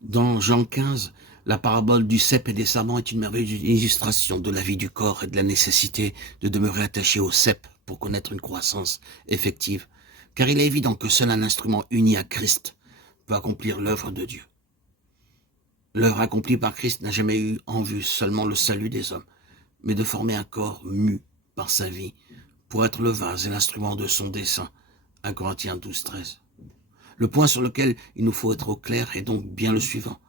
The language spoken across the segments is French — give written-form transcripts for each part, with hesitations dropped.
Dans Jean 15, la parabole du cep et des sarments est une merveilleuse illustration de la vie du corps et de la nécessité de demeurer attaché au cep pour connaître une croissance effective, car il est évident que seul un instrument uni à Christ peut accomplir l'œuvre de Dieu. L'œuvre accomplie par Christ n'a jamais eu en vue seulement le salut des hommes, mais de former un corps mu par sa vie pour être le vase et l'instrument de son dessein. 1 Corinthiens 12, 13. Le point sur lequel il nous faut être au clair est donc bien le suivant.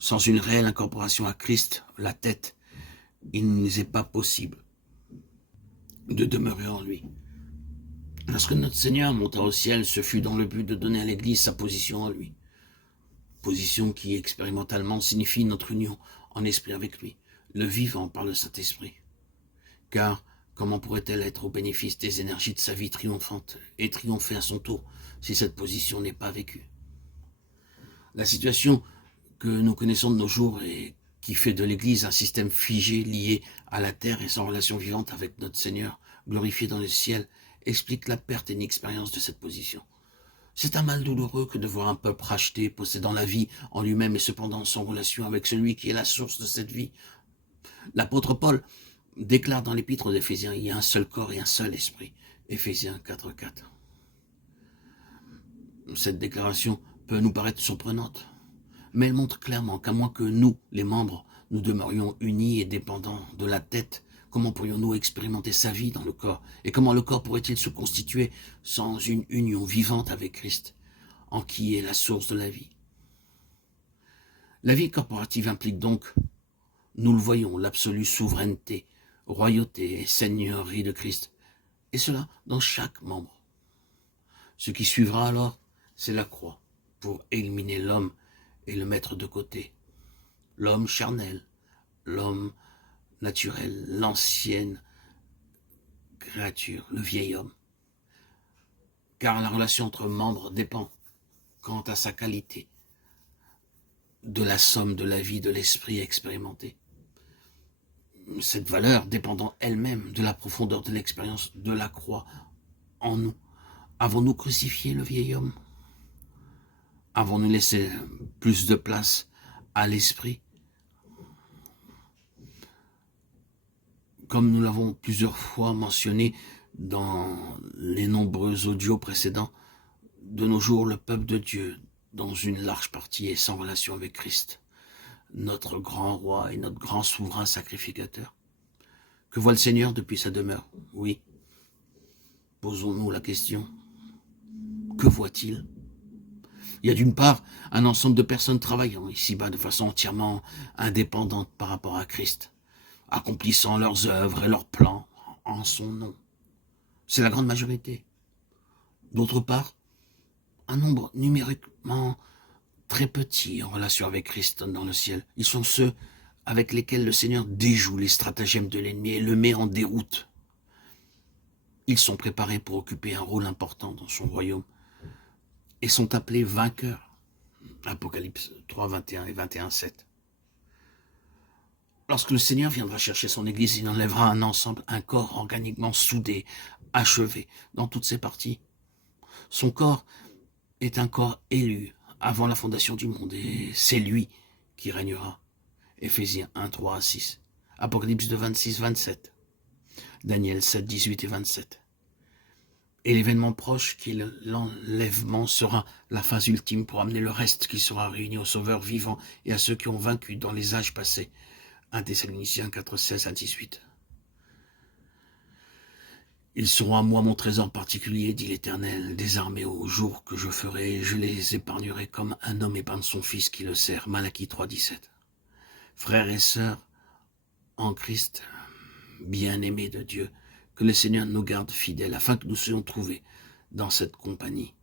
Sans une réelle incorporation à Christ, la tête, il ne nous est pas possible de demeurer en lui. Lorsque notre Seigneur monta au ciel, ce fut dans le but de donner à l'Église sa position en lui. Position qui expérimentalement signifie notre union en esprit avec lui, le vivant par le Saint-Esprit. Car comment pourrait-elle être au bénéfice des énergies de sa vie triomphante et triompher à son tour si cette position n'est pas vécue? La situation que nous connaissons de nos jours et qui fait de l'Église un système figé lié à la terre et sans relation vivante avec notre Seigneur, glorifié dans le ciel, explique la perte et l'inexpérience de cette position. C'est un mal douloureux que de voir un peuple racheté, possédant la vie en lui-même et cependant sans relation avec celui qui est la source de cette vie. L'apôtre Paul déclare dans l'épître aux Éphésiens, il y a un seul corps et un seul esprit. Éphésiens 4:4. Cette déclaration peut nous paraître surprenante, mais elle montre clairement qu'à moins que nous, les membres, nous demeurions unis et dépendants de la tête, comment pourrions-nous expérimenter sa vie dans le corps? Et comment le corps pourrait-il se constituer sans une union vivante avec Christ, en qui est la source de la vie? La vie corporative implique donc, nous le voyons, l'absolue souveraineté, royauté et seigneurie de Christ, et cela dans chaque membre. Ce qui suivra alors, c'est la croix, pour éliminer l'homme et le mettre de côté. L'homme charnel, l'homme naturel, l'ancienne créature, le vieil homme. Car la relation entre membres dépend, quant à sa qualité, de la somme de la vie de l'esprit expérimenté. Cette valeur dépendant elle-même de la profondeur de l'expérience de la croix en nous. Avons-nous crucifié le vieil homme? Avons-nous laissé plus de place à l'esprit? Comme nous l'avons plusieurs fois mentionné dans les nombreux audios précédents, de nos jours, le peuple de Dieu, dans une large partie, est sans relation avec Christ, notre grand roi et notre grand souverain sacrificateur. Que voit le Seigneur depuis sa demeure? Oui. Posons-nous la question. Que voit-il? Il y a d'une part un ensemble de personnes travaillant ici-bas de façon entièrement indépendante par rapport à Christ, accomplissant leurs œuvres et leurs plans en son nom. C'est la grande majorité. D'autre part, un nombre numériquement très petit en relation avec Christ dans le ciel. Ils sont ceux avec lesquels le Seigneur déjoue les stratagèmes de l'ennemi et le met en déroute. Ils sont préparés pour occuper un rôle important dans son royaume et sont appelés vainqueurs. Apocalypse 3, 21 et 21, 7. Lorsque le Seigneur viendra chercher son Église, il enlèvera un ensemble, un corps organiquement soudé, achevé dans toutes ses parties. Son corps est un corps élu avant la fondation du monde et c'est lui qui régnera. Éphésiens 1, 3 à 6. Apocalypse de 26, 27. Daniel 7, 18 et 27. Et l'événement proche qui est l'enlèvement sera la phase ultime pour amener le reste qui sera réuni au Sauveur vivant et à ceux qui ont vaincu dans les âges passés. 1 Thessaloniciens 4, 16 à 18. Ils seront à moi mon trésor particulier, dit l'Éternel, des armées au jour que je ferai, je les épargnerai comme un homme épargne son fils qui le sert. Malachie 3, 17. Frères et sœurs, en Christ, bien-aimés de Dieu, que le Seigneur nous garde fidèles, afin que nous soyons trouvés dans cette compagnie.